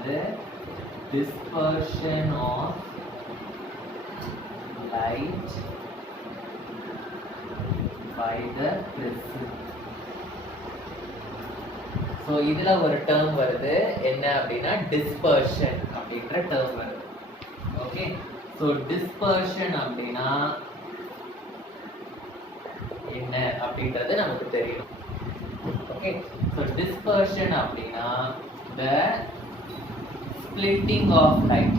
வந்து dispersion of light by the prism. So இதுல ஒரு டேர்ம் வருது என்ன அப்படின்னா dispersion அப்படின்ற டேர்ம் வருது. ஓகே, ஸோ dispersion அப்படின்னா என்ன அப்படின்றது நமக்கு தெரியும். ஓகே, ஸோ dispersion அப்படின்னா the splitting of light.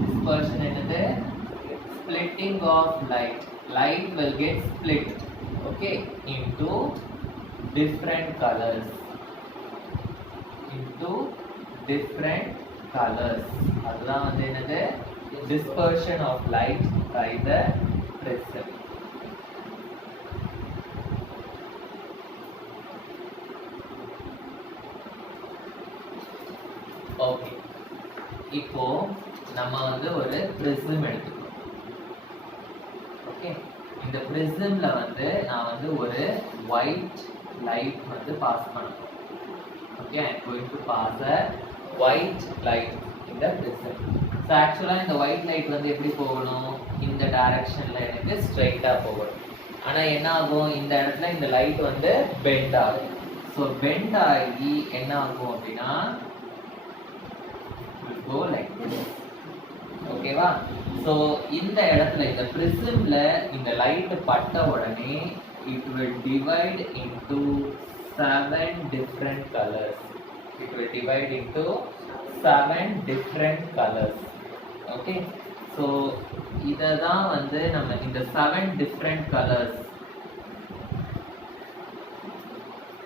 Dispersion என்னது? Splitting of light. Light will get split, okay, into different colors. Into different colors. அதுதான் வந்து என்னது? Dispersion of light by the prism. Okay, இப்போ நம்ம வந்து ஒரு prism எடுத்துக்கணும். ஓகே, இந்த prismல வந்து நான் வந்து ஒரு white light வந்து பாஸ் பண்ணணும். Okay, I am going to pass a white light in the prism. So actually இந்த white light வந்து எப்படி போகணும்? இந்த டைரக்ஷன்ல எனக்கு ஸ்ட்ரைட்டா போகணும். ஆனா என்ன ஆகும்? இந்த இடத்துல இந்த லைட் வந்து பெண்ட் ஆகும். ஸோ பெண்ட் ஆகி என்ன ஆகும் அப்படின்னா go like this. ஓகேவா? ஸோ இந்த இடத்துல இந்த prismல இந்த லைட் பட்ட உடனே it will divide into 7 different colors. It will divide into 7 different colors. Okay, so இததான் வந்து நம்ம இந்த 7 different colors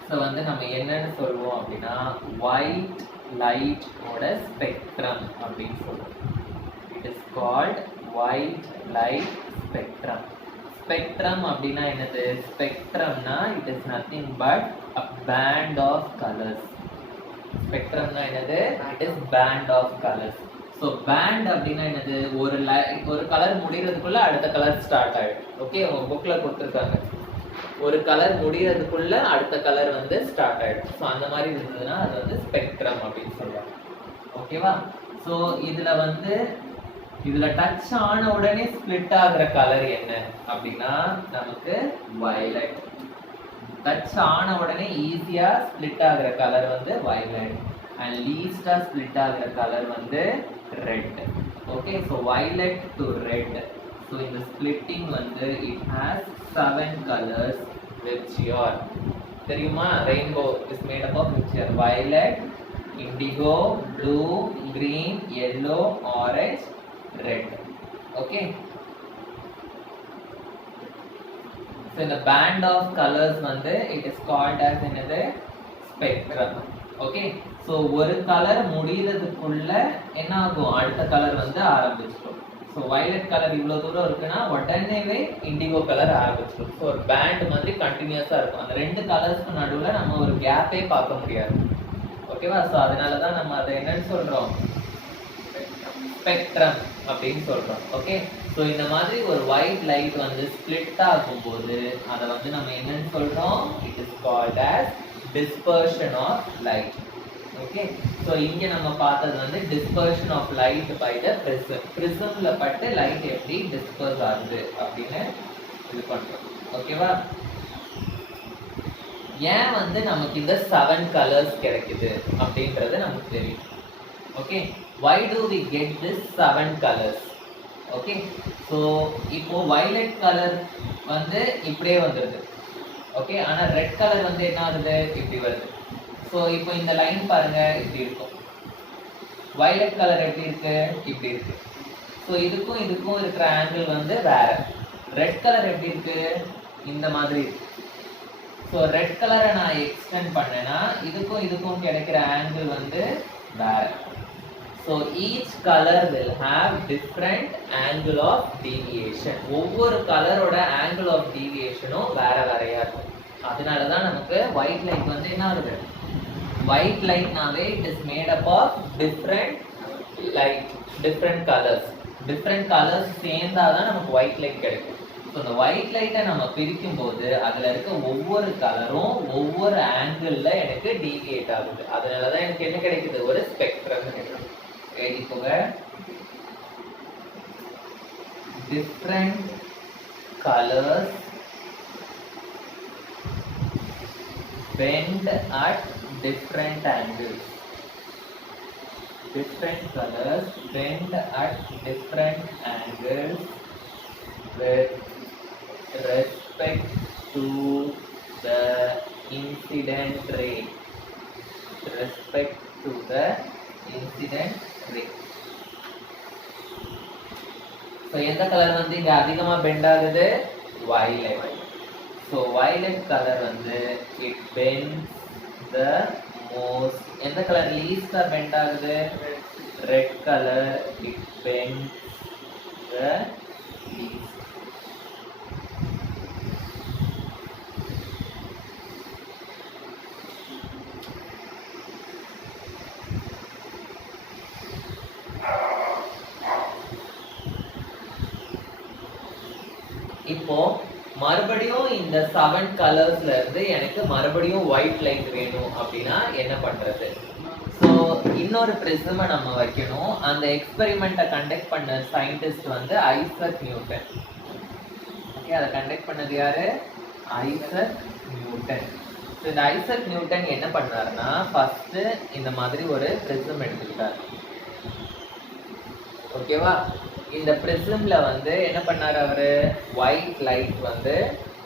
ஸோ வந்து நம்ம என்னன்னு சொல்லுவோம் அப்படின்னா white light ஓட spectrum அப்படின்னு சொல்லுவோம். It is called white light spectrum. Spectrum அப்படின்னா என்னது? Spectrumனா it is nothing but a band of colors. Spectrumனா என்னது? It is band of colors. So band அப்படின்னா என்னது? ஒரு கலர் முடிகிறதுக்குள்ள அடுத்த கலர் ஸ்டார்ட் ஆயிடும். ஓகே, உங்க புக்ல கொடுத்துருக்காங்க, ஒரு கலர் முடிகிறதுக்குள்ள அடுத்த கலர் வந்து ஸ்டார்ட் ஆயிடும். ஸோ அந்த மாதிரி இருந்ததுன்னா அது வந்து ஸ்பெக்ட்ரம் அப்படின்னு சொல்லுவாங்க. ஓகேவா? ஸோ இதுல டச் ஆன உடனே ஸ்பிளிட் ஆகுற கலர் என்ன அப்படின்னா நமக்கு வயலட். டச் ஆன உடனே ஈஸியா ஸ்பிளிட் ஆகுற கலர் வந்து வயலட் அண்ட் லீஸ்டா ஸ்பிளிட் ஆகுற கலர் வந்து red. Okay, so violet to red. So இந்த ஸ்பிளிட்டிங் வந்து it has 7 colors which are தெரியுமா? Rainbow is made up of which are violet, indigo, blue, green, yellow, orange, red. Okay, so in the band of colors வந்து it is called as another spectrum. Okay, so ஒரு colour முடிகிறதுக்குள்ள என்ன ஆகும்? அடுத்த colour வந்து ஆரம்பிச்சிடும். So violet colour இவ்வளோ தூரம் இருக்குன்னா உடனேவே இண்டிகோ கலர் ஆரம்பிச்சிடும். ஸோ ஒரு பேண்ட் மாதிரி கண்டினியூஸாக இருக்கும். அந்த ரெண்டு கலர்ஸ்க்கு நடுவில் நம்ம ஒரு கேப்பே பார்க்க முடியாது. ஓகேவா? ஸோ அதனால தான் நம்ம அதை என்னன்னு சொல்கிறோம்? ஸ்பெக்ட்ரம் அப்படின்னு சொல்கிறோம். ஓகே, ஸோ இந்த மாதிரி ஒரு ஒயிட் லைட் வந்து ஸ்பிளிட் ஆகும்போது அதை வந்து நம்ம என்னன்னு சொல்கிறோம்? It is called as dispersion of light. Okay, so இங்கே நம்ம பார்த்தது வந்து dispersion of light by the prism. பிரிசம்ல பட்டு லைட் எப்படி டிஸ்பர்ஸ் ஆகுது அப்படின்னு இது பண்ணுறோம். ஓகேவா? ஏன் வந்து நமக்கு இந்த 7 கலர்ஸ் கிடைக்குது அப்படின்றது நமக்கு தெரியும். Okay, why do we get this 7 colors? Okay, so இப்போ வயலட் கலர் வந்து இப்படியே வந்துடுது. ஓகே, ஆனால் ரெட் கலர் வந்து என்ன ஆகுது? இப்படி வருது. ஸோ இப்போ இந்த லைன் பாருங்க, இப்படி இருக்கும். வயலட் கலர் எப்படி இருக்கு? இப்படி இருக்கு. ஸோ இதுக்கும் இதுக்கும் இருக்கிற ஆங்கிள் வந்து வேற. ரெட் கலர் எப்படி இருக்கு? இந்த மாதிரி இருக்கு. ஸோ ரெட் கலரை நான் எக்ஸ்டெண்ட் பண்ணேன்னா இதுக்கும் இதுக்கும் கிடைக்கிற ஆங்கிள் வந்து வேற. So each color will have different angle of deviation. ஒவ்வொரு கலரோட angle of deviationம் வேற வேறையா இருக்கும். அதனால தான் நமக்கு white light வந்து என்ன ஆகுது? White lightனாவே it is made up of different light, different colors. Different colors சேர்ந்தாதான் நமக்கு white light கிடைக்கும். ஸோ இந்த ஒயிட் லைட்டை நம்ம பிரிக்கும் போது அதில் இருக்க ஒவ்வொரு கலரும் ஒவ்வொரு ஆங்கிளில் எனக்கு டீவியேட் ஆகுது. அதனால தான் எனக்கு என்ன கிடைக்குது? ஒரு ஸ்பெக்ட்ரம் எழுதிக்கோங்க. different colors bend at different angles. Different colors bend at different angles with respect to the incident ray. Respect to the incident ray. So எந்த கலர் வந்து இங்க அதிகமா பெண்ட் ஆகுது? violet. So violet color வந்து it bends the most. எந்த colour லீஸ்டா bend ஆகுது? red color it bends the least. இப்போ மறுபடியும் இந்த 7 கலர்ஸ்ல இருந்து எனக்கு மறுபடியும் ஒயிட் லைட் வேணும் அப்படின்னா என்ன பண்றது? ஸோ இன்னொரு பிரிசமை நம்ம வைக்கணும். அந்த எக்ஸ்பெரிமெண்ட்டை கண்டக்ட் பண்ண சயின்டிஸ்ட் வந்து ஐசக் நியூட்டன். ஓகே, அதை கண்டக்ட் பண்ணது யாரு? Isaac Newton. ஸோ இந்த ஐசக் நியூட்டன் என்ன பண்ணாருன்னா ஃபர்ஸ்ட் இந்த மாதிரி ஒரு பிரிசம் எடுத்துக்கிட்டார். ஓகேவா? இந்த பிரிசம்ல வந்து என்ன பண்ணார் அவரு? ஒயிட் லைட் வந்து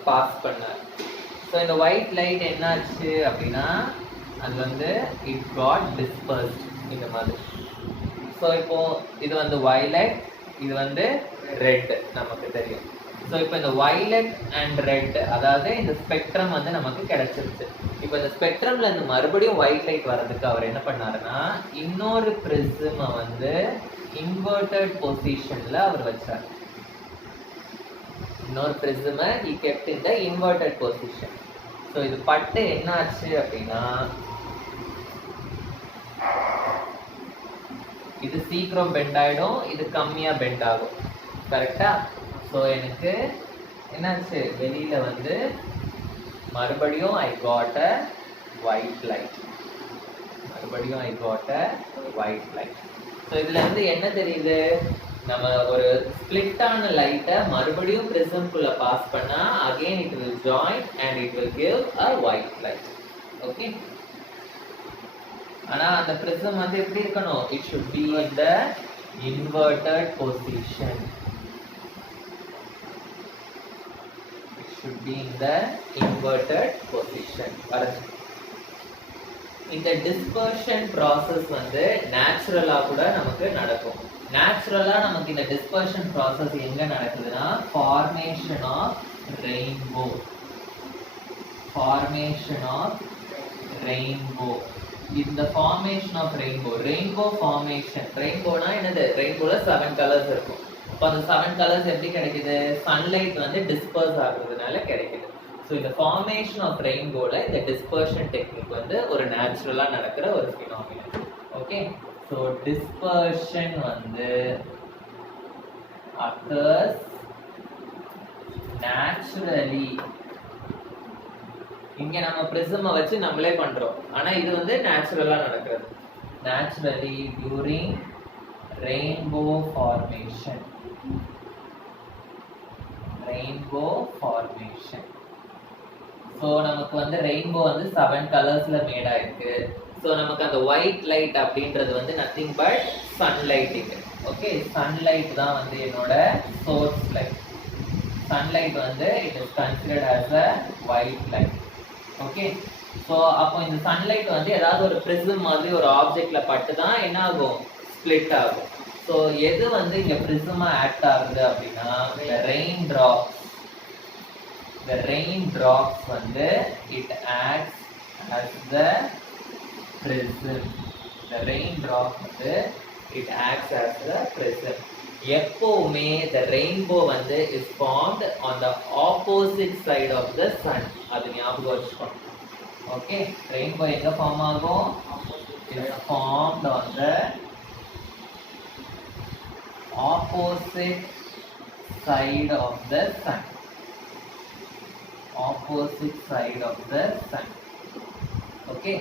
பாஸ் பண்ணார். ஸோ இந்த ஒயிட் லைட் என்னாச்சு அப்படின்னா அது வந்து இட் காட் டிஸ்பர்ஸ்ட் இந்த மாதிரி. ஸோ இப்போ இது வந்து வயலட், இது வந்து ரெட் நமக்கு தெரியும். ஸோ இப்போ இந்த வயலட் அண்ட் ரெட் அதாவது இந்த ஸ்பெக்ட்ரம் வந்து நமக்கு கிடைச்சிருச்சு. இப்போ இந்த ஸ்பெக்ட்ரம்ல இருந்து மறுபடியும் ஒயிட் லைட் வர்றதுக்கு அவர் என்ன பண்ணாருன்னா இன்னொரு பிரிசமை வந்து inverted பொசிஷன்ல அவர் வச்சார். இன்னொரு பிரிசமை he kept in the inverted position. So இது பட்டு என்ன ஆச்சு அப்படின்னா இது சீக்கிரம் பெண்ட் ஆயிடும், இது கம்மியா பெண்ட் ஆகும். கரெக்டா? ஸோ எனக்கு என்னாச்சு வெளியில வந்து மறுபடியும் I got a white light. மறுபடியும் I got a white light. So இதுல இருந்து என்ன தெரியுது? நம்ம ஒரு ஸ்பிளிட்டான லைட்டை மறுபடியும் பிரிசம்குள்ள பாஸ் பண்ணா again it will join and it will give a white light. Okay, ஆனா அந்த பிரிசம் வந்து எப்படி இருக்கணும்? It should be in the inverted position. It should be in the inverted position. இந்த டிஸ்பர்ஷன் ப்ராசஸ் வந்து நேச்சுரலா கூட நமக்கு நடக்கும். நேச்சுரலா நமக்கு இந்த டிஸ்பர்ஷன் ப்ராசஸ் எங்க நடக்குதுன்னா formation of rainbow. Formation of rainbow. இந்த ஃபார்மேஷன் ஆஃப் ரெயின்போ ஃபார்மேஷன். ரெயின்போனா என்னது? ரெயின்போல 7 கலர்ஸ் இருக்கும். அப்போ அந்த 7 கலர்ஸ் எப்படி கிடைக்குது? சன்லைட் வந்து டிஸ்பர்ஸ் ஆகுறதுனால கிடைக்குது. ஸோ இந்த ஃபார்மேஷன் ஆஃப் ரெயின்போல இந்த டிஸ்பர்ஷன் டெக்னிக் வந்து ஒரு நேச்சுரலாக நடக்கிற ஒரு ஃபினாமினன். ஓகே, ஸோ டிஸ்பர்ஷன் வந்து occurs naturally. இங்க நம்ம பிரிசமை வச்சு நம்மளே பண்றோம், ஆனா இது வந்து நேச்சுரலா நடக்கிறது. Naturally during rainbow formation. Rainbow formation. So நமக்கு வந்து ரெயின்போ வந்து 7 கலர்ஸ்ல மேட் ஆயிருக்கு. ஸோ நமக்கு அந்த ஒயிட் லைட் அப்படின்றது வந்து நத்திங் பட் சன்லைட்டிங். ஓகே, சன்லைட் தான் வந்து என்னோட சோர்ஸ் லைட். சன்லைட் வந்து it is considered as a white light. Okay, so அப்போ இந்த சன்லைட் வந்து ஏதாவது ஒரு பிரிசம் மாதிரி ஒரு ஆப்ஜெக்ட்ல பட்டு தான் என்ன ஆகும்? ஸ்பிளிட் ஆகும். ஸோ எது வந்து இங்க பிரிசமா ஆக்ட் ஆகுது அப்படின்னா ரெயின் ட்ராப்ஸ். The raindrops வந்து it acts as the prism. The raindrop வந்து it acts as the prism. எப்பவுமே the rainbow வந்து is formed on the opposite side of the sun. அது ஞாபகம் வச்சுக்கணும். ஓகே, ரெயின்போ எங்க ஃபார்ம் ஆகும்? It is formed on the opposite side of the sun. Opposite side of the sun. Okay,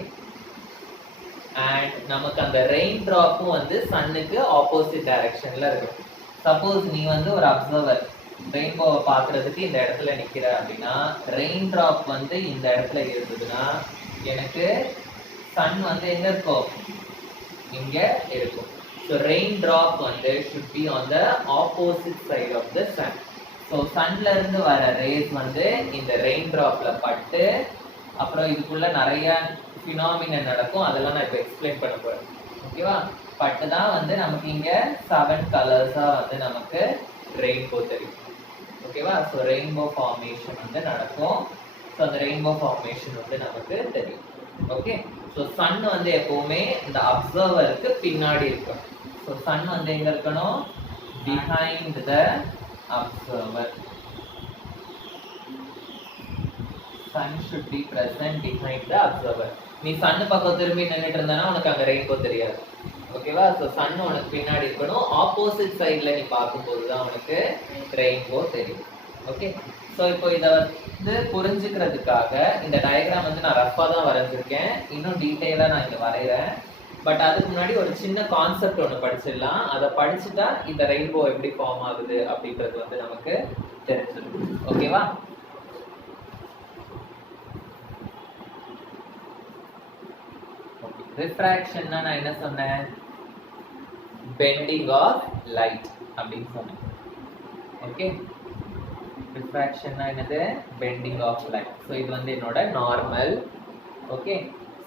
and நமக்கு அந்த rain ட்ராப்பும் வந்து சன்னுக்கு opposite டைரக்ஷன்ல இருக்கும். சப்போஸ் நீ வந்து ஒரு அப்சர்வர் ரெயின்போவை பார்க்கறதுக்கு இந்த இடத்துல நிக்கிற அப்படின்னா ரெயின் ட்ராப் வந்து இந்த இடத்துல இருந்ததுன்னா எனக்கு சன் வந்து எங்க இருக்கும், இங்க இருக்கும். ஸோ ரெயின் ட்ராப் வந்து should be on the opposite side of the sun. So சன்ல இருந்து வர ரேஸ் வந்து இந்த ரெயின் ட்ராப்ல பட்டு அப்புறம் இதுக்குள்ள நிறைய ஃபினாமினன் நடக்கும், அதெல்லாம் நான் இப்போ எக்ஸ்பிளைன் பண்ண போறேன். ஓகேவா? பட்டு தான் வந்து நமக்கு இங்க 7 கலர்ஸா வந்து நமக்கு ரெயின்போ தெரியும். ஓகேவா? ஸோ ரெயின்போ ஃபார்மேஷன் வந்து நடக்கும். ஸோ அந்த ரெயின்போ ஃபார்மேஷன் வந்து நமக்கு தெரியும். ஓகே, ஸோ சன் வந்து எப்பவுமே இந்த அப்சர்வருக்கு பின்னாடி இருக்கும். ஸோ சன் வந்து எங்க இருக்கணும், behind the observer. Sun should be present behind the observer. நீ சன் பக்கம் திரும்பி நின்னுட்டு இருந்தானா உனக்கு அங்க ரெயின்போ தெரியாது. ஓகேவா? ஸோ சன் உனக்கு பின்னாடி இருக்கணும், ஆப்போசிட் சைட்ல நீ பார்க்கும்போது தான் உனக்கு ரெயின்போ தெரியும். ஓகே, ஸோ இப்போ இதை வந்து புரிஞ்சுக்கிறதுக்காக இந்த டயக்ராம் வந்து நான் ரஃபாக தான் வரைஞ்சிருக்கேன், இன்னும் டீட்டெயிலாக நான் இங்கே வரைகிறேன். பட் அதுக்கு முன்னாடி ஒரு சின்ன கான்செப்ட் ஒன்று படிச்சிடலாம். அதை படிச்சுட்டா இந்த ரெயின்போ எப்படி ஃபார்ம் ஆகுது அப்படின்றது வந்து நமக்கு தெரிஞ்சிடும். ஓகேவா? ரிஃப்ராக்ஷன்னா நான் என்ன சொன்னேன், பெண்டிங் ஆஃப் லைட் அப்படின்னு சொன்னேன். ஓகே, ரிஃப்ராக்ஷன்னா என்னது, பெண்டிங் ஆஃப் லைட். ஸோ இது வந்து என்னோட normal. Okay,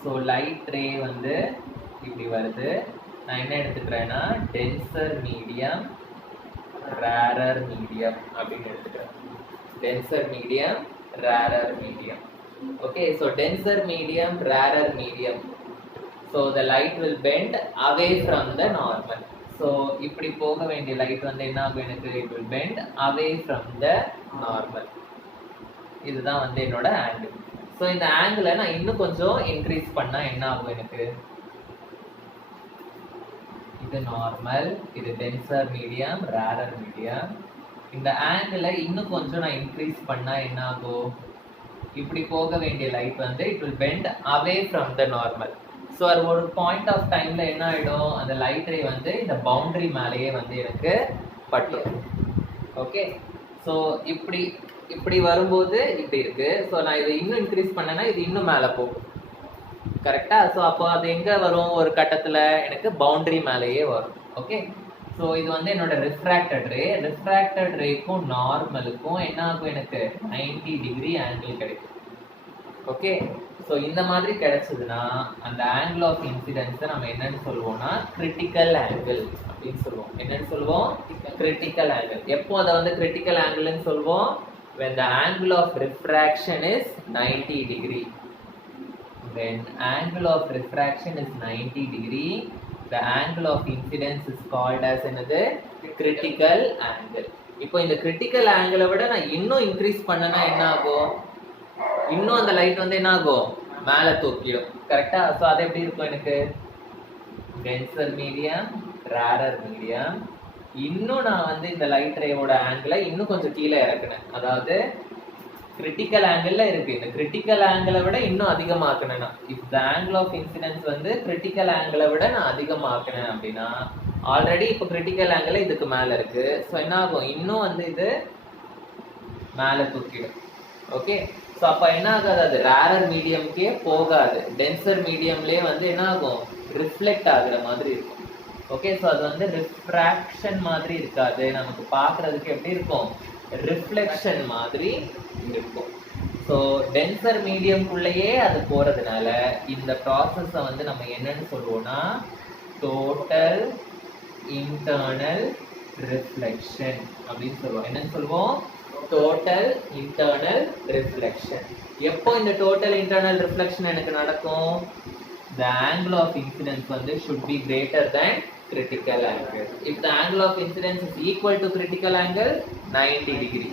so light ray வந்து இப்படி வருது. நான் என்ன எடுத்துக்கிறேன்னா டென்சர் மீடியம், ரேரர் மீடியம் அப்படின்னு எடுத்துக்கிறேன். Denser medium, rarer medium. Okay, so denser medium, rarer medium. So the light will bend away from the normal. So இப்படி போக வேண்டிய லைட் வந்து என்ன ஆகும் எனக்கு, it will bend away from the normal. இதுதான் வந்து என்னோட ஆங்கிள். ஸோ இந்த ஆங்கிளை நான் இன்னும் கொஞ்சம் இன்க்ரீஸ் பண்ணா என்ன ஆகும் எனக்கு, இது நார்மல், இது டென்சர் மீடியம், ரேரர் மீடியம். இந்த ஆங்கிளை இன்னும் கொஞ்சம் நான் இன்க்ரீஸ் பண்ணா என்ன ஆகும், இப்படி போக வேண்டிய லைட் வந்து it will bend away from the normal. So அது ஒரு பாயிண்ட் ஆஃப் டைம்ல என்ன ஆகிடும், அந்த லைட் ரே வந்து இந்த பவுண்டரி மேலேயே வந்து எனக்கு பட்டும். ஓகே, ஸோ இப்படி இப்படி வரும்போது இப்படி இருக்கு. ஸோ நான் இதை இன்னும் இன்க்ரீஸ் பண்ணேன்னா இது இன்னும் மேலே போகும். கரெக்டா? ஸோ அப்போ அது எங்கே வரும், ஒரு கட்டத்தில் எனக்கு பவுண்டரி மேலேயே வரும். ஓகே, ஸோ இது வந்து என்னோட ரிஃப்ராக்டட் ரே. ரிஃப்ராக்டட் ரேக்கும் நார்மலுக்கும் என்ன ஆகும் எனக்கு 90 டிகிரி ஆங்கிள் கிடைக்கும். ஓகே, ஸோ இந்த மாதிரி கிடைச்சதுன்னா அந்த ஆங்கிள் ஆஃப் இன்சிடென்ஸை நம்ம என்னன்னு சொல்லுவோம்னா கிரிட்டிக்கல் ஆங்கிள் அப்படின்னு சொல்லுவோம். என்னன்னு சொல்லுவோம், கிரிட்டிக்கல் ஆங்கிள். எப்போ அதை வந்து கிரிட்டிக்கல் ஆங்கிள்னு சொல்லுவோம், when the angle of refraction is 90 degree. When angle of refraction is 90 degree, the angle of incidence is called as another critical angle. இப்போ இந்த கிரிட்டிக்கல் ஆங்கிளை விட நான் இன்னும் இன்க்ரீஸ் பண்ணனா என்ன ஆகும், இன்னும் அந்த லைட் வந்து என்ன ஆகும், மேலே தூக்கிடும். கரெக்டா? ஸோ அது எப்படி இருக்கும் எனக்கு, டென்சர் மீடியம், ரேரர் மீடியம். இன்னும் நான் வந்து இந்த லைட் ரேவோட ஆங்கிளை இன்னும் கொஞ்சம் கீழே இறக்குனேன். அதாவது கிரிட்டிக்கல் ஆங்கிள் இருக்கு, இந்த கிரிட்டிக்கல் ஆங்கிளை விட இன்னும் அதிகமாக்குனேன்னா, if the angle of incidence வந்து கிரிட்டிக்கல் ஆங்கிளை விட நான் அதிகமாக்குனேன் அப்படின்னா, ஆல்ரெடி இப்போ கிரிட்டிக்கல் ஆங்கிள் இதுக்கு மேலே இருக்கு. ஸோ என்ன ஆகும், இன்னும் வந்து இது மேலே தூக்கிடும். ஓகே, ஸோ அப்போ என்ன ஆகாது, அது ரேரர் மீடியம்க்கே போகாது, டென்சர் மீடியம்லேயே வந்து என்ன ஆகும், ரிஃப்ளெக்ட் ஆகுற மாதிரி இருக்கும். ஓகே, ஸோ அது வந்து ரிஃப்ராக்ஷன் மாதிரி இருக்காது, நமக்கு பார்க்குறதுக்கு எப்படி இருக்கும், ரிஃப்ளெக்ஷன் மாதிரி இருக்கும். ஸோ டென்சர் மீடியம்குள்ளேயே அது போகிறதுனால இந்த ப்ராசஸை வந்து நம்ம என்னன்னு சொல்லுவோம்னா டோட்டல் இன்டர்னல் ரிஃப்ளெக்ஷன் அப்படின்னு சொல்லுவோம். என்னன்னு சொல்லுவோம், டோட்டல் இன்டர்னல் ரிஃப்ளெக்ஷன். எப்போ இந்த டோட்டல் இன்டர்னல் ரிஃப்ளெக்ஷன் எனக்கு நடக்கும், the angle of incidence வந்து should be greater than critical angle. If the angle of incidence is equal to critical angle, 90 degree.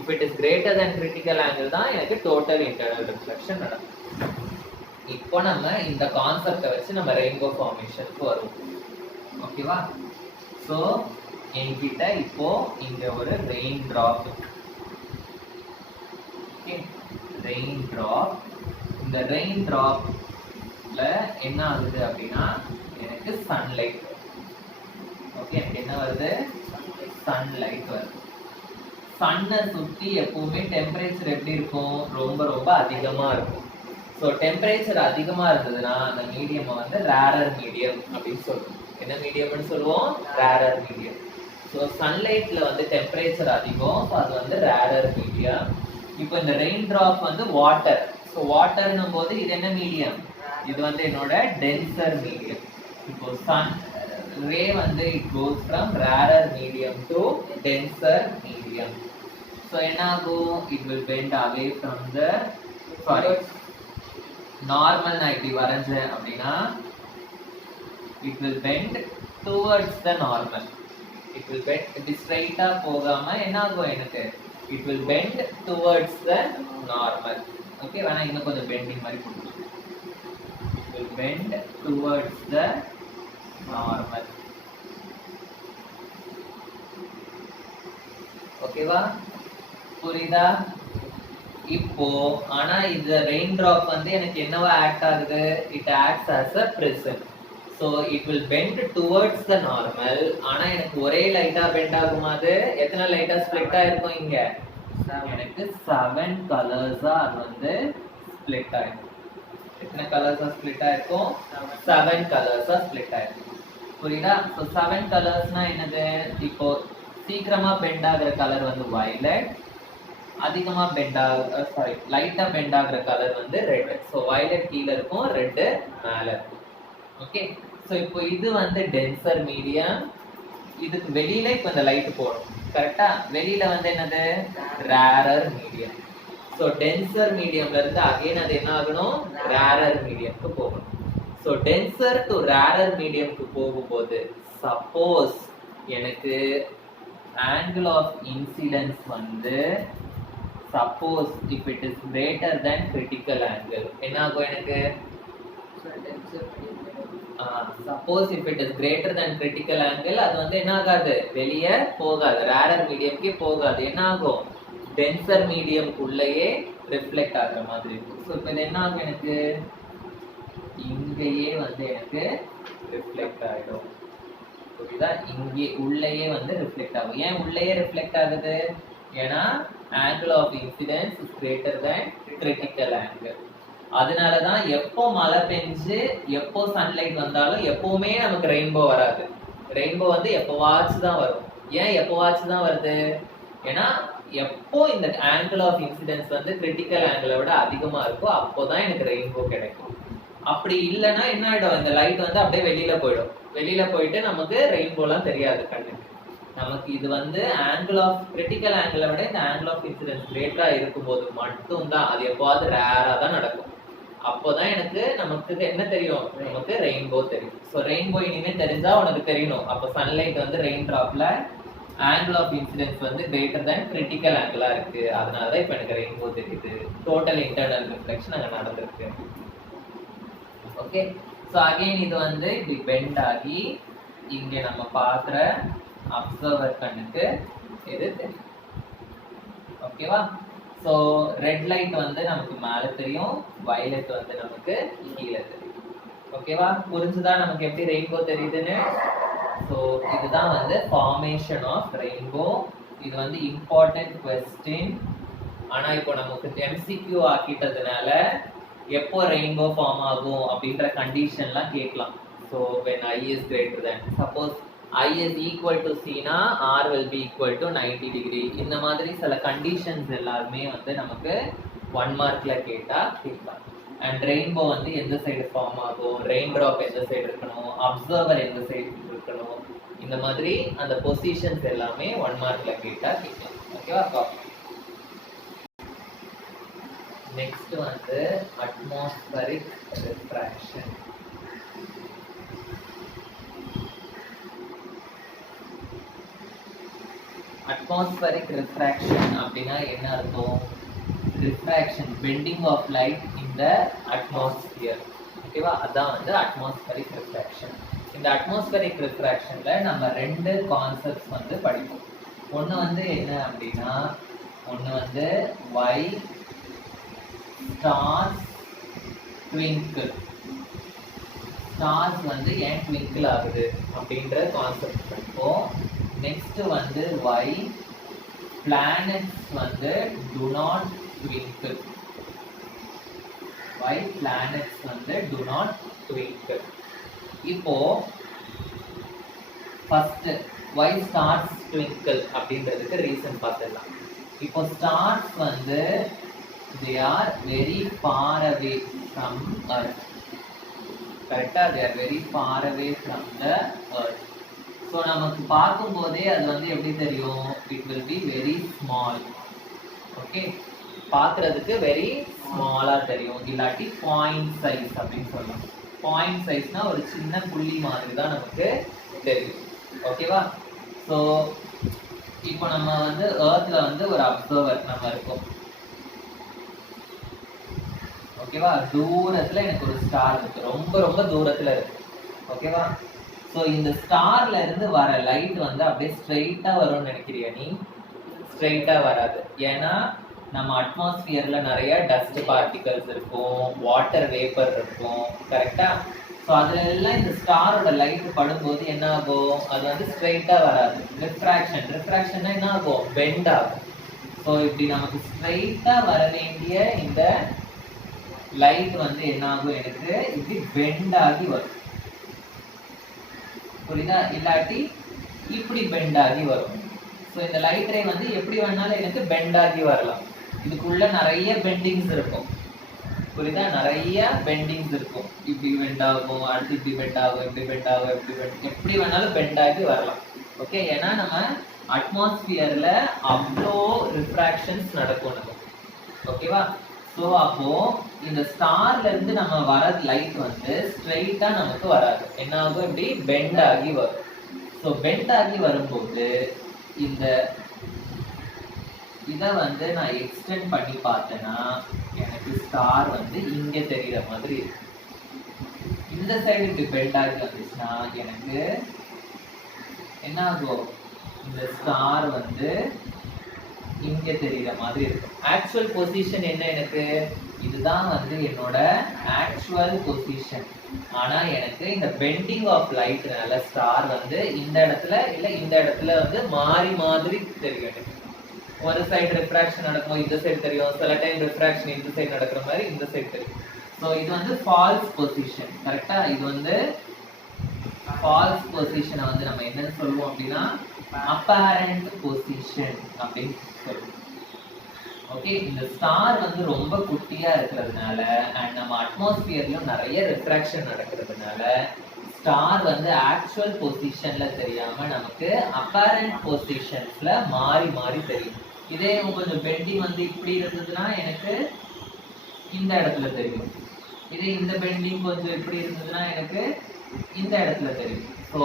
If it is greater than critical angle தான் எனக்கு total internal reflection நடக்கும். இப்போ நம்ம இந்த கான்செப்டை வச்சு நம்ம ரெயின்போ ஃபார்மேஷனுக்கு வருவோம். ஓகேவா? ஸோ என்கிட்ட இப்போ இங்க ஒரு rain drop. Okay, rain drop. இந்த ரெயின் ட்ராப் ல என்ன ஆகுது அப்படின்னா எனக்கு சன்லைட். ஓகே, எனக்கு என்ன வருது? சன்லைட் வருது. சன்னை சுற்றி எப்பவுமே டெம்பரேச்சர் எப்படி இருக்கும்? ரொம்ப ரொம்ப அதிகமா இருக்கும். ஸோ டெம்பரேச்சர் அதிகமா இருந்ததுன்னா அந்த மீடியம் வந்து ரேரர் மீடியம் அப்படின்னு சொல்லுவோம். என்ன மீடியம்னு சொல்லுவோம்? Rarer medium. ஸோ சன்லைட்ல வந்து டெம்பரேச்சர் அதிகம், ஸோ அது வந்து ரேரர் மீடியம். இப்போ இந்த ரெயின் டிராப் வந்து வாட்டர். ஸோ வாட்டர்னும் போது இது என்ன மீடியம்? இது வந்து என்னோட டென்சர் மீடியம். இப்போ சன் ரே வந்து it goes from rarer medium to denser medium. So என்ன ஆகும்? It will bend away from the normal. நான் இப்படி வரைஞ்சேன் அப்படின்னா it will bend towards the normal. It will bend இப்படி ஸ்ட்ரைட்டா போகாம என்ன ஆகும் எனக்கு? It will bend towards the normal. Okay, வேணா இன்னும் கொஞ்சம் பெண்டிங் மாதிரி கொடுக்கலாம். It will bend towards the normal. ஓகேவா? புரியுதா? இப்போ ஆனா இந்த ரெயின் டிராப் வந்து எனக்கு என்னவா ஆக்ட் ஆகுது? It acts as a prism. So it will bend towards the normal. ஆனா எனக்கு ஒரே லைட்டா பெண்ட் ஆகுமா? அது எத்தனை லைட்டா ஸ்ப்ளிட் ஆயிருக்கும்? இங்க எனக்கு 7 கலர்ஸா அது வந்து ஸ்ப்ளிட் ஆயிருக்கும். எத்தனை கலர்ஸா ஸ்ப்ளிட் ஆயிருக்கும்? 7 கலர்ஸா ஸ்ப்ளிட் ஆயிருக்கும். புரியுதா? ஸோ 7 கலர்ஸ்னா என்னது? இப்போ சீக்கிரமா பெண்ட் ஆகுற கலர் வந்து வயலட், அதிகமா பெண்ட் ஆகுற லைட்டா பெண்ட் ஆகுற கலர் வந்து ரெட். ஸோ வயலட் கீழே இருக்கும், ரெட் மேல இருக்கும். ஓகே, ஸோ இப்போ இது வந்து டென்சர் மீடியம். இதுக்கு வெளியில இப்போ இந்த லைட் போடும். கரெக்டா? வெளியில வந்து என்னது? Rarer medium. ஸோ டென்சர் மீடியம்ல இருந்து அகைன் அது என்ன ஆகணும்? ரேரர் மீடியம்க்கு போகணும். ஸோ டென்சர் டு ரேரர் மீடியம்க்கு போகும்போது சப்போஸ் எனக்கு ஆங்கிள் ஆஃப் இன்சிடென்ஸ் வந்து suppose if it is greater than critical angle என்ன ஆகும் எனக்கு? Suppose if it is greater than critical angle அது வந்து என்ன ஆகாது? வெளியே போகாது, ரேரர் மீடியம்க்கே போகாது. என்ன ஆகும்? டென்சர் மீடியம்க்குள்ளேயே ரிஃப்ளெக்ட் ஆகுற மாதிரி இருக்கும். ஸோ இப்போ இது என்ன ஆகும்? எனக்கு இங்கேயே வந்து எனக்கு ரிஃப்ளெக்ட் ஆகிடும். புரியுதா? இங்கே உள்ளேயே வந்து ரிஃப்ளெக்ட் ஆகும். ஏன் உள்ளேயே ரிஃப்ளெக்ட் ஆகுது? ஏன்னா angle of incidence is greater than critical angle. அதனால தான் எப்போ மழை பெஞ்சு எப்போ சன்லைட் வந்தாலும் எப்பவுமே நமக்கு ரெயின்போ வராது. ரெயின்போ வந்து எப்போவாச்சும் தான் வரும். ஏன் எப்போவாச்சும் தான் வருது? ஏன்னா எப்போ இந்த ஆங்கிள் ஆஃப் இன்சிடென்ஸ் வந்து கிரிட்டிக்கல் ஆங்கிளை விட அதிகமா இருக்கோ அப்போதான் எனக்கு ரெயின்போ கிடைக்கும். அப்படி இல்லைன்னா என்ன ஆயிடும்? இந்த லைட் வந்து அப்படியே வெளியில போயிடும். வெளியில போயிட்டு நமக்கு ரெயின்போலாம் தெரியாது கண்ணுக்கு. நமக்கு இது வந்து ஆங்கிள் ஆஃப் கிரிட்டிக்கல் ஆங்கிளை விட இந்த ஆங்கிள் ஆஃப் இன்சிடென்ஸ் கிரேட்டரா இருக்கும்போது மட்டும்தான், அது எப்போவாது ரேரா தான் நடக்கும். அப்போதான் எனக்கு நமக்கு என்ன தெரியும்? நமக்கு ரெயின்போ தெரியும். ஸோ ரெயின்போ இனிமே தெரிஞ்சா உனக்கு தெரியணும். அப்போ சன்லைட் வந்து ரெயின் டிராப்ல ஆங்கிள் ஆஃப் இன்சிடென்ஸ் வந்து கிரேட்டர் தென் கிரிட்டிக்கல் ஆங்கிளா இருக்கு. அதனாலதான் இப்போ எனக்கு ரெயின்போ தெரியுது. டோட்டல் இன்டர்னல் ரிஃப்ளெக்ஷன் அங்கே நடந்திருக்கு. ஓகே, ஸோ அகெயின் இது வந்து இப்படி பெண்ட் ஆகி இங்கே நம்ம பார்க்குற அப்சர்வர் கண்ணுக்கு இது தெரியும். ஓகேவா? ஸோ ரெட் லைட் வந்து நமக்கு மேலே தெரியும், வயலட் வந்து நமக்கு கீழே தெரியும். ஓகேவா? புரிஞ்சுதான் நமக்கு எப்படி ரெயின்போ தெரியுதுன்னு? ஸோ இதுதான் வந்து ஃபார்மேஷன் ஆஃப் ரெயின்போ. இது வந்து இம்பார்ட்டன்ட் கொஸ்டின். ஆனால் இப்போ நமக்கு எம்சிக்யூ ஆக்கிட்டதுனால எப்போ ரெயின்போ ஃபார்ம் ஆகும் அப்படின்ற கண்டிஷன்லாம் கேட்கலாம். So when I is greater than, suppose I is equal to C னா R will be equal to 90 degree. இந்த மாதிரி சில கண்டிஷன்ஸ் எல்லாருமே வந்து நமக்கு 1 மார்க்ல கேட்கலாம். அண்ட் ரெயின்போ வந்து எந்த சைடு ஃபார்ம் ஆகும், ரெயின் டிராப் எந்த சைடு இருக்கணும், அப்சர்வர் எந்த சைடு இருக்கணும், இந்த மாதிரி அந்த பொசிஷன்ஸ் எல்லாமே 1 மார்க்ல கேட்கலாம். ஓகேவா? நெக்ஸ்ட் வந்து அட்மாஸ்பரிக் ரிஃப்ராக்ஷன். அட்மாஸ்பரிக் ரிஃப்ராக்ஷன் அப்படின்னா என்ன அர்த்தம்? Refraction, bending of light in the atmosphere. ஓகேவா? அதான் வந்து அட்மாஸ்பரிக் ரிஃப்ராக்ஷன். இந்த அட்மாஸ்பரிக் ரிஃப்ராக்ஷன்ல நம்ம 2 கான்செப்ட்ஸ் வந்து படிப்போம். ஒன்று வந்து என்ன அப்படின்னா, ஒன்று வந்து why stars twinkle. ஸ்டார்ஸ் வந்து ஏன் ட்விங்கிள் ஆகுது அப்படின்ற கான்செப்ட் படிப்போம். நெக்ஸ்ட் வந்து why planets வந்து do not twinkle. Why planets வந்து do not twinkle. இப்போ ஃபர்ஸ்ட் why stars twinkle அப்படின்றதுக்கு ரீசன் பார்த்துடலாம். இப்போ ஸ்டார்ஸ் வந்து they are very far away from earth. கரெக்டா, they are very far away from the earth. So நமக்கு பார்க்கும்போதே அது வந்து எப்படி தெரியும், it will be very small. Okay, பார்க்கறதுக்கு வெரி ஸ்மாலா தெரியும், இல்லாட்டி பாயிண்ட் சைஸ் அப்படின்னு சொல்லலாம். பாயிண்ட் சைஸ்னா ஒரு சின்ன புள்ளி மாதிரி தான் நமக்கு தெரியும். ஓகேவா? ஸோ இப்போ நம்ம வந்து எர்த்ல வந்து ஒரு அப்சர்வர் நம்ம இருக்கோம். ஓகேவா? தூரத்துல எனக்கு ஒரு ஸ்டார் இருக்கு, ரொம்ப ரொம்ப தூரத்துல இருக்கு. ஓகேவா? ஸோ இந்த ஸ்டார்ல இருந்து வர லைட் வந்து அப்படியே ஸ்ட்ரெயிட்டா வரும்னு நினைக்கிறியா நீ? ஸ்ட்ரெயிட்டா வராது. ஏன்னா நம்ம அட்மாஸ்பியர்ல நிறைய டஸ்ட் பார்ட்டிகல்ஸ் இருக்கும், வாட்டர் வேப்பர் இருக்கும். கரெக்டா? ஸோ அதுல எல்லாம் இந்த ஸ்டாரோட லைட் படும்போது என்ன ஆகும், அது வந்து ஸ்ட்ரெயிட்டா வராது. ரிஃப்ராக்ஷன். ரிஃப்ராக்ஷன்னா என்ன ஆகும், பெண்ட் ஆகும். ஸோ இப்படி நமக்கு ஸ்ட்ரெயிட்டா வர வேண்டிய இந்த லைட் வந்து என்ன ஆகும், எனக்கு இப்படி பெண்ட் ஆகி வரும். புரியுதா? இல்லாட்டி இப்படி பெண்ட் ஆகி வரும். ஸோ இந்த லைட் ரே வந்து எப்படி வேணாலும் எனக்கு பெண்ட் ஆகி வரலாம். இதுக்குள்ள நிறைய பெண்டிங்ஸ் இருக்கும். புரியுதா? நிறைய பெண்டிங்ஸ் இருக்கும். இப்படி பெண்ட் ஆகும், அடுத்து இப்படி பெண்ட் ஆகும், இப்படி பெண்ட் ஆகும், எப்படி வேணாலும் பெண்ட் ஆகி வரலாம். ஓகே, ஏன்னா நம்ம அட்மாஸ்பியர்ல அவ்வளோ ரிஃப்ராக்ஷன்ஸ் நடக்கும் நமக்கு. ஓகேவா? ஸோ அப்போ இந்த ஸ்டார்ல இருந்து நம்ம வர லைட் வந்து ஸ்ட்ரெயிட்டா நமக்கு வராது. என்ன ஆகும், இப்படி பெண்ட் ஆகி வரும். ஸோ பெண்ட் ஆகி வரும்போது இந்த இதை வந்து நான் எக்ஸ்டெண்ட் பண்ணி பார்த்தேன்னா எனக்கு ஸ்டார் வந்து இங்க தெரியுற மாதிரி இருக்கு. இந்த சைடு இப்படி பெண்ட் ஆகி வந்துச்சுன்னா எனக்கு என்ன ஆகும், இந்த ஸ்டார் வந்து இங்க தெரியுற மாதிரி இருக்கும். ஆக்சுவல் பொசிஷன் என்ன, எனக்கு இதுதான் வந்து என்னோட ஆக்சுவல் பொசிஷன். ஆனா எனக்கு இந்த பெண்டிங் ஆஃப் லைட்னால ஸ்டார் வந்து இந்த இடத்துல இல்ல இந்த இடத்துல வந்து மாறி மாதிரி தெரியும். எனக்கு ஒரு சைடு ரிஃப்ராக்ஷன் நடக்கும், இந்த சைடு தெரியும். சில டைம் ரிஃப்ராக்ஷன் இந்த சைடு நடக்கிற மாதிரி இந்த சைடு தெரியும். ஸோ இது வந்து ஃபால்ஸ் பொசிஷன். கரெக்டா? இது வந்து ஃபால்ஸ் பொசிஷனை வந்து நம்ம என்னன்னு சொல்லுவோம் அப்படின்னா அப்பேரண்ட் பொசிஷன் அப்படின்னு சொல்லுவோம். ஓகே, இந்த ஸ்டார் வந்து ரொம்ப குட்டியா இருக்கிறதுனால அண்ட் நம்ம அட்மாஸ்பியர்லயும் நிறைய ரிஃப்ராக்ஷன் நடக்கிறதுனால ஸ்டார் வந்து ஆக்சுவல் பொசிஷன்ல தெரியாம நமக்கு அப்பேரண்ட் பொசிஷன்ஸ்ல மாறி மாறி தெரியும். இதே கொஞ்சம் பெண்டிங் வந்து இப்படி இருந்ததுன்னா எனக்கு இந்த இடத்துல தெரியும். இதே இந்த பெண்டிங் கொஞ்சம் இப்படி இருந்ததுன்னா எனக்கு இந்த இடத்துல தெரியும். ஸோ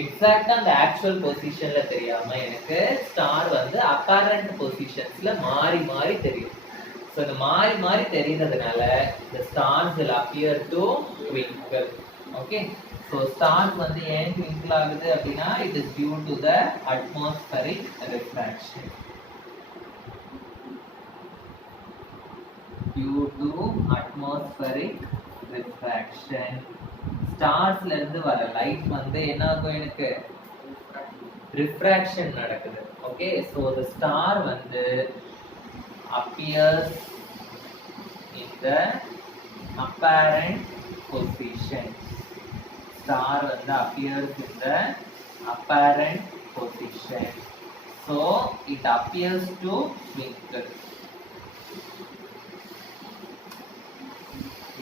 எக்ஸாக்டா அந்த ஆக்சுவல் பொசிஷன்ல தெரியாம எனக்கு ஸ்டார் வந்து அப்பேரண்ட் பொசிஷன்ஸ்ல மாறி மாறி தெரியும். ஸோ இந்த மாறி மாறி தெரியுறதுனால the stars will appear to twinkle. Okay, so stars வந்து ஏன் ட்விங்கிள் ஆகுது அப்படின்னா it is due to the atmospheric refraction. Due to atmospheric refraction. ஸ்டார்ஸ்ல இருந்து வர லைட் வந்து என்ன ஆகும், எனக்கு ரிஃப்ராக்ஷன் நடக்குது. ஓகே, ஸோ the star வந்து appears in the apparent position. Star வந்து appears in the apparent position. So it appears to twinkle.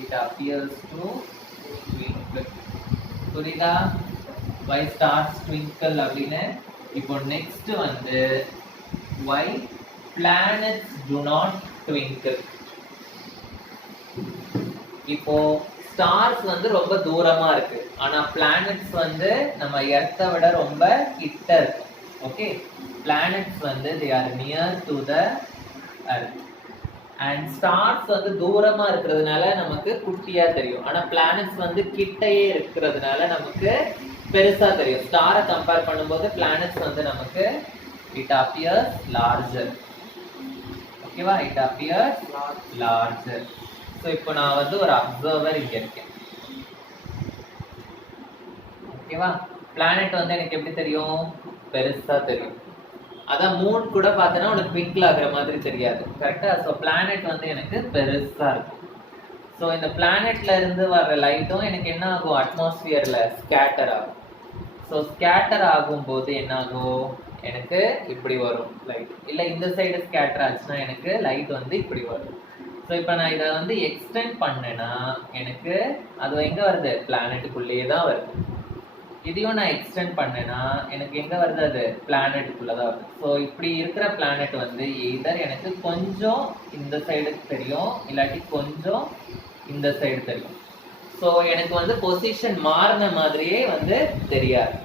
It appears to twinkle. புரியுதா? why stars twinkle அப்படின்னு. இப்போ நெக்ஸ்ட் வந்து why planets do not twinkle. இப்போ stars வந்து ரொம்ப தூரமா இருக்கு, ஆனா பிளானட்ஸ் வந்து நம்ம எர்த்தை விட ரொம்ப கிட்ட இருக்கு. ஓகே, பிளானட்ஸ் வந்து they are near to the earth and stars வந்து தூரமா இருக்கிறதுனால நமக்கு குட்டியா தெரியும். ஆனா பிளானட்ஸ் வந்து கிட்டயே இருக்கிறதுனால நமக்கு பெருசா தெரியும். ஸ்டாரை கம்பேர் பண்ணும்போது பிளானட்ஸ் வந்து நமக்கு it appears larger. ஓகேவா? it appears larger. ஸோ இப்போ நான் வந்து ஒரு அப்சர்வர் இங்க இருக்கேன். ஓகேவா? பிளானட் வந்து எனக்கு எப்படி தெரியும்? பெருசா தெரியும். அதான் மூன் கூட பார்த்தனா உனக்கு ட்விங்கிள் ஆகுற மாதிரி தெரியாது. கரெக்ட்டா? ஸோ பிளானட் வந்து எனக்கு பெருசா இருக்கும். ஸோ இந்த பிளானட்ல இருந்து வர்ற லைட்டும் எனக்கு என்ன ஆகும்? அட்மாஸ்பியர்ல ஸ்கேட்டர் ஆகும். ஸோ ஸ்கேட்டர் ஆகும்போது என்ன ஆகும்? எனக்கு இப்படி வரும் லைட். இல்லை இந்த சைடு ஸ்கேட்டர் ஆச்சுன்னா எனக்கு லைட் வந்து இப்படி வரும். ஸோ இப்போ நான் இதை வந்து எக்ஸ்டெண்ட் பண்ணேன்னா எனக்கு அது எங்கே வருது? பிளானட்டுக்குள்ளேயே தான் வருது. இதையும் நான் எக்ஸ்டெண்ட் பண்ணேன்னா எனக்கு எங்கே வருது? அது பிளானட்டுக்குள்ளே தான் வருது. ஸோ இப்படி இருக்கிற பிளானட் வந்து எய்தர் எனக்கு கொஞ்சம் இந்த சைடு தெரியும், இல்லாட்டி கொஞ்சம் இந்த சைடு தெரியும். ஸோ எனக்கு வந்து பொசிஷன் மாறின மாதிரியே வந்து தெரியாது.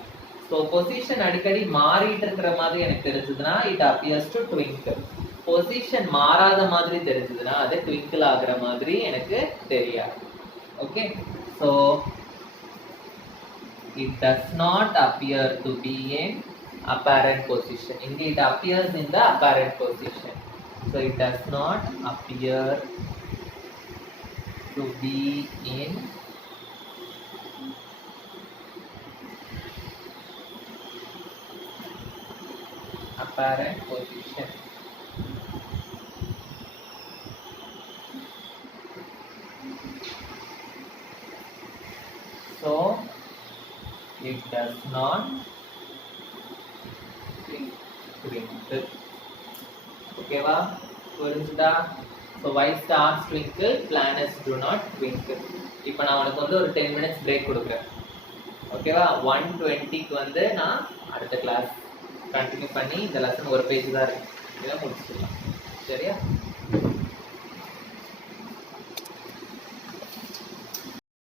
ஸோ பொசிஷன் அடிக்கடி மாறிட்டு இருக்கிற மாதிரி எனக்கு தெரிஞ்சதுன்னா it appears to twinkle. Position மாறாத மாதிரி தெரிஞ்சதுன்னா அது ட்விங்கிள் ஆகுற மாதிரி எனக்கு தெரியாது. Okay, so it does not appear to be in apparent position. Indeed, it appears in the apparent position. So it does not appear to be in apparent position. So it does not twinkle. ஓகேவா? புரிஞ்சுதா? So why stars twinkle, planets do not twinkle. இப்போ நான் உனக்கு வந்து ஒரு 10 minutes break கொடுக்குறேன். ஓகேவா? 1:20க்கு வந்து நான் அடுத்த கிளாஸ் கண்டினியூ பண்ணி இந்த லெசன் ஒரு பேஜ் தான் இருக்கு, இதை முடிச்சிடலாம். சரியா?